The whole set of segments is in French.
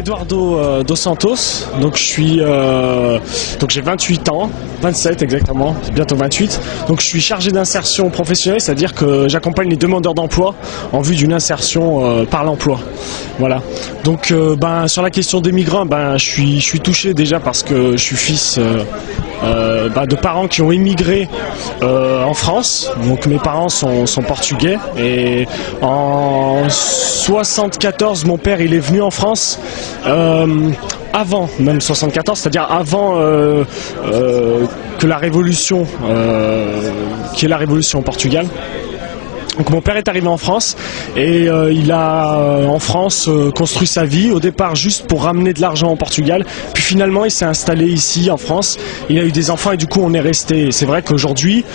Eduardo dos Santos, donc j'ai 28 ans, 27 exactement, bientôt 28. Donc je suis chargé d'insertion professionnelle, c'est-à-dire que j'accompagne les demandeurs d'emploi en vue d'une insertion par l'emploi. Voilà. Donc sur la question des migrants, je suis touché déjà parce que je suis fils de parents qui ont émigré en France. Donc mes parents sont portugais et en 74 mon père il est venu en France avant même 74, c'est-à-dire avant que la révolution qui est la révolution au Portugal. Donc mon père est arrivé en France et il a en France construit sa vie, au départ juste pour ramener de l'argent au Portugal, puis finalement il s'est installé ici en France, il a eu des enfants et du coup on est resté. Et c'est vrai qu'aujourd'hui,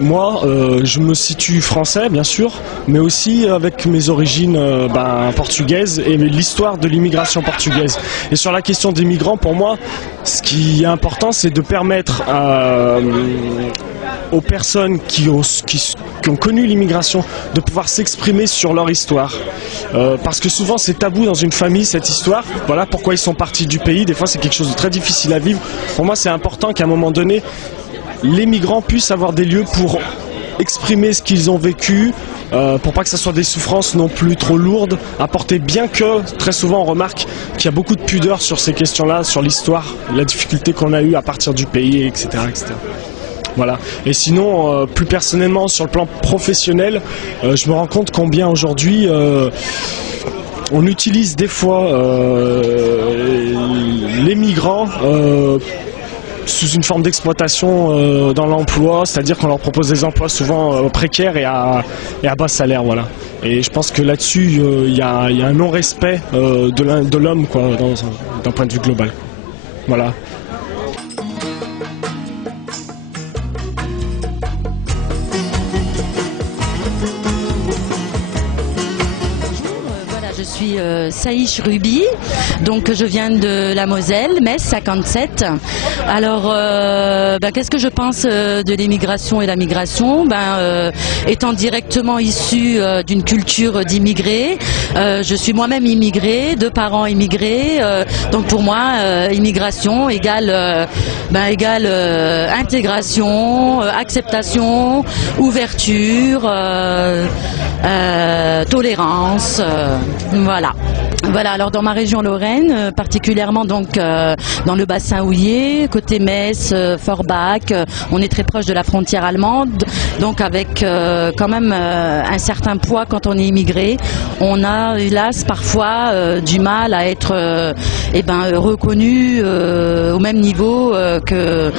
moi je me situe français bien sûr, mais aussi avec mes origines portugaises et l'histoire de l'immigration portugaise. Et sur la question des migrants, pour moi, ce qui est important c'est de permettre aux personnes qui ont connu l'immigration de pouvoir s'exprimer sur leur histoire. Parce que souvent c'est tabou dans une famille cette histoire. Voilà pourquoi ils sont partis du pays. Des fois c'est quelque chose de très difficile à vivre. Pour moi c'est important qu'à un moment donné, les migrants puissent avoir des lieux pour exprimer ce qu'ils ont vécu, pour pas que ce soit des souffrances non plus trop lourdes à porter, bien que très souvent on remarque qu'il y a beaucoup de pudeur sur ces questions-là, sur l'histoire, la difficulté qu'on a eue à partir du pays, etc. etc. Voilà. Et sinon, plus personnellement, sur le plan professionnel, je me rends compte combien aujourd'hui on utilise des fois les migrants sous une forme d'exploitation dans l'emploi, c'est-à-dire qu'on leur propose des emplois souvent précaires et à bas salaire. Voilà. Et je pense que là-dessus, il y a un non-respect de l'homme d'un point de vue global. Voilà. Je suis Saïch Ruby, donc je viens de la Moselle, Metz 57. Alors, qu'est-ce que je pense de l'immigration et la migration? Étant directement issue d'une culture d'immigrés, je suis moi-même immigrée, de parents immigrés, donc pour moi, immigration égale intégration, acceptation, ouverture, tolérance. Voilà. Alors dans ma région Lorraine, particulièrement donc dans le bassin houiller, côté Metz, Forbach, on est très proche de la frontière allemande, donc avec quand même un certain poids quand on est immigré. On a hélas parfois du mal à être reconnu au même niveau que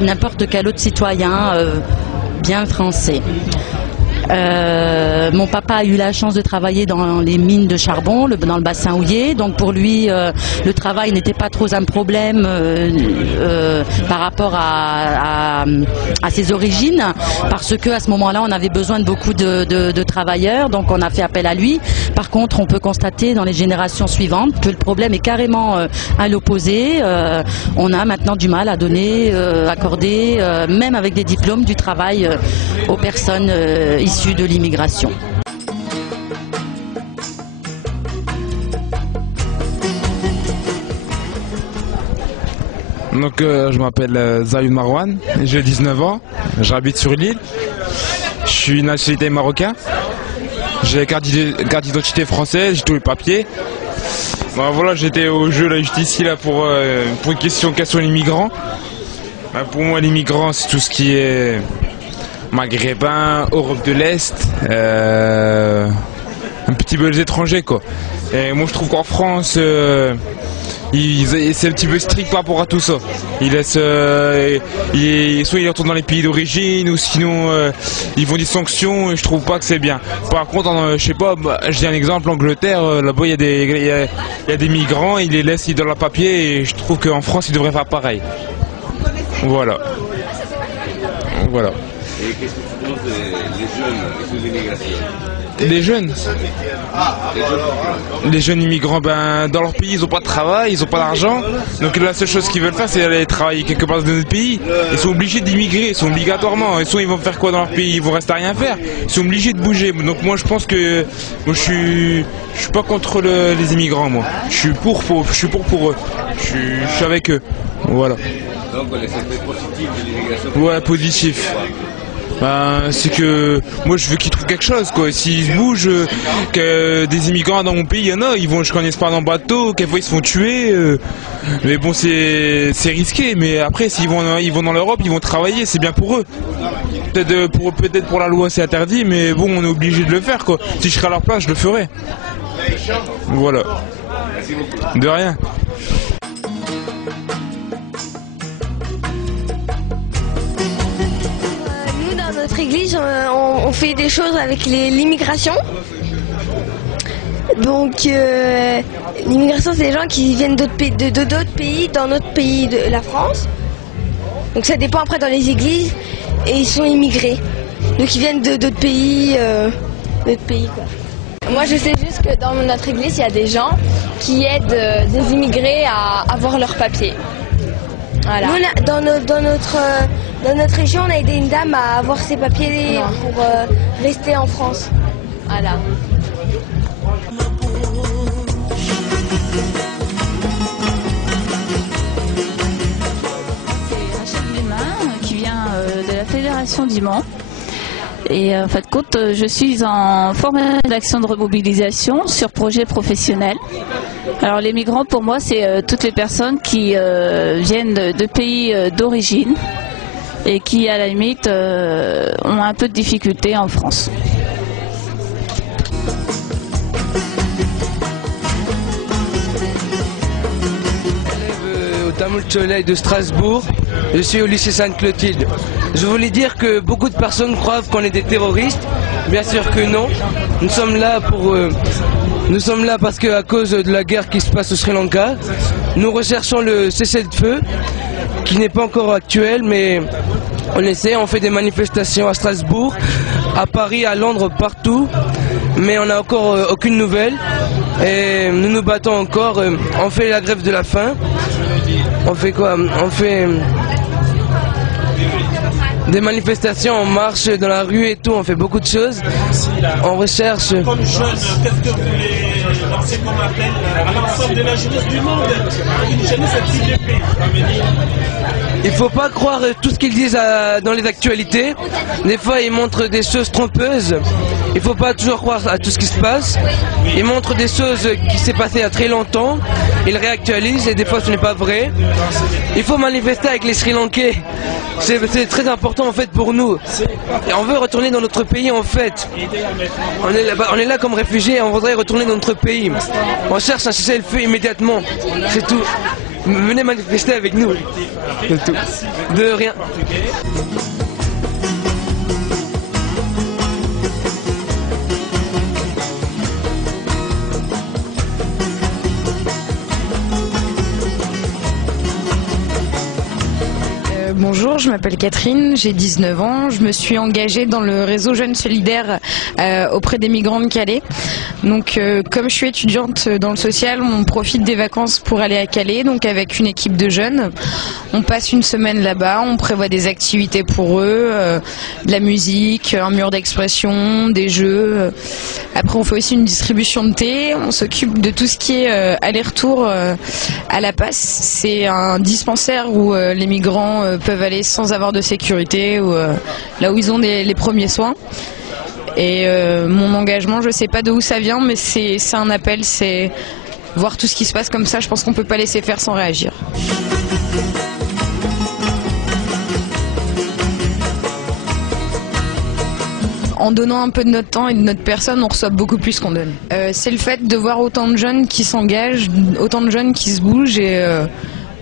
n'importe quel autre citoyen bien français. Mon papa a eu la chance de travailler dans les mines de charbon, dans le bassin houiller, donc pour lui le travail n'était pas trop un problème par rapport à ses origines, parce que à ce moment-là on avait besoin de beaucoup de travailleurs, donc on a fait appel à lui. Par contre on peut constater dans les générations suivantes que le problème est carrément à l'opposé. On a maintenant du mal à donner, accorder, même avec des diplômes, du travail aux personnes issues de l'immigration. Donc je m'appelle Zayoun Marwan, j'ai 19 ans, j'habite sur l'île, je suis nationalité marocain, j'ai carte d'identité française, j'ai tous les papiers. Voilà, j'étais au jeu là, juste ici là, pour une question immigrants. Pour moi l'immigrant c'est tout ce qui est maghrébin, Europe de l'Est, un petit peu les étrangers quoi. Et moi je trouve qu'en France c'est un petit peu strict par rapport à tout ça. Ils laissent, soit ils retournent dans les pays d'origine ou sinon ils font des sanctions et je trouve pas que c'est bien. Par contre, je sais pas, je dis un exemple, l'Angleterre, là-bas il y a des migrants, ils les laissent dans leur papier et je trouve qu'en France ils devraient faire pareil. Voilà. Et qu'est-ce que tu penses des jeunes issus de l'immigration? Les jeunes. Les jeunes immigrants, dans leur pays, ils n'ont pas de travail, ils n'ont pas d'argent. Donc la seule chose qu'ils veulent faire, c'est aller travailler quelque part dans notre pays. Ils sont obligés d'immigrer, ils sont obligatoirement. Et soit ils vont faire quoi dans leur pays? Ils vont rester à rien faire. Ils sont obligés de bouger. Donc moi, je pense que je suis pas contre les immigrants, moi. Je suis pour eux. Je suis avec eux. Voilà. Donc les effets positifs de l'immigration. Ouais, positif. C'est que moi je veux qu'ils trouvent quelque chose quoi. S'ils se bougent, que des immigrants dans mon pays, il y en a, je connais pas dans le bateau, quelquefois ils se font tuer. Mais bon c'est risqué, mais après s'ils vont dans l'Europe, ils vont travailler, c'est bien pour eux. Peut-être pour la loi c'est interdit, mais bon on est obligé de le faire quoi. Si je serais à leur place, je le ferais. Voilà. De rien. Notre église, on fait des choses avec l'immigration. Donc l'immigration, c'est des gens qui viennent d'autres pays, dans notre pays, de la France. Donc ça dépend après dans les églises et ils sont immigrés. Donc ils viennent d'autres pays, quoi. Moi je sais juste que dans notre église, il y a des gens qui aident des immigrés à avoir leurs papiers. Voilà. Nous, dans notre région, on a aidé une dame à avoir ses papiers pour rester en France. Voilà. C'est Rachel Lémin qui vient de la Fédération du Mans. Et en fin de compte, je suis en formation d'action de remobilisation sur projet professionnel. Alors les migrants pour moi c'est toutes les personnes qui viennent de pays d'origine et qui à la limite ont un peu de difficultés en France. Au Tamoul Soleil de Strasbourg, je suis au lycée Sainte-Clotilde. Je voulais dire que beaucoup de personnes croient qu'on est des terroristes. Bien sûr que non. Nous sommes là parce qu'à cause de la guerre qui se passe au Sri Lanka, nous recherchons le cessez-le-feu, qui n'est pas encore actuel, mais on fait des manifestations à Strasbourg, à Paris, à Londres, partout, mais on n'a encore aucune nouvelle. Et nous nous battons encore, on fait la grève de la faim. On fait quoi? On fait des manifestations, on marche dans la rue et tout, on fait beaucoup de choses. On recherche. Comme jeune, qu'est-ce que vous voulez lancer comme appel à l'ensemble de la jeunesse du monde? Une jeunesse activée. Il faut pas croire tout ce qu'ils disent dans les actualités. Des fois, ils montrent des choses trompeuses. Il faut pas toujours croire à tout ce qui se passe. Ils montrent des choses qui s'est passé il y a très longtemps. Ils réactualisent et des fois, ce n'est pas vrai. Il faut manifester avec les Sri Lankais. C'est très important en fait pour nous. Et on veut retourner dans notre pays en fait. On est là comme réfugiés et on voudrait retourner dans notre pays. On cherche un cessez-le-feu immédiatement. C'est tout. Venez manifester avec nous. C'est tout. De rien. Bonjour, je m'appelle Catherine, j'ai 19 ans. Je me suis engagée dans le réseau Jeunes Solidaires auprès des migrants de Calais. Donc comme je suis étudiante dans le social, on profite des vacances pour aller à Calais, donc avec une équipe de jeunes. On passe une semaine là-bas, on prévoit des activités pour eux, de la musique, un mur d'expression, des jeux. Après on fait aussi une distribution de thé, on s'occupe de tout ce qui est aller-retour à La Passe. C'est un dispensaire où les migrants peuvent aller sans avoir de sécurité, ou là où ils ont les premiers soins. Et mon engagement, je sais pas de où ça vient, mais c'est un appel, c'est voir tout ce qui se passe comme ça. Je pense qu'on peut pas laisser faire sans réagir. En donnant un peu de notre temps et de notre personne, on reçoit beaucoup plus qu'on donne. C'est le fait de voir autant de jeunes qui s'engagent, autant de jeunes qui se bougent, et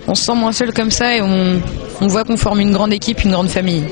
on se sent moins seul comme ça, et on voit qu'on forme une grande équipe, une grande famille.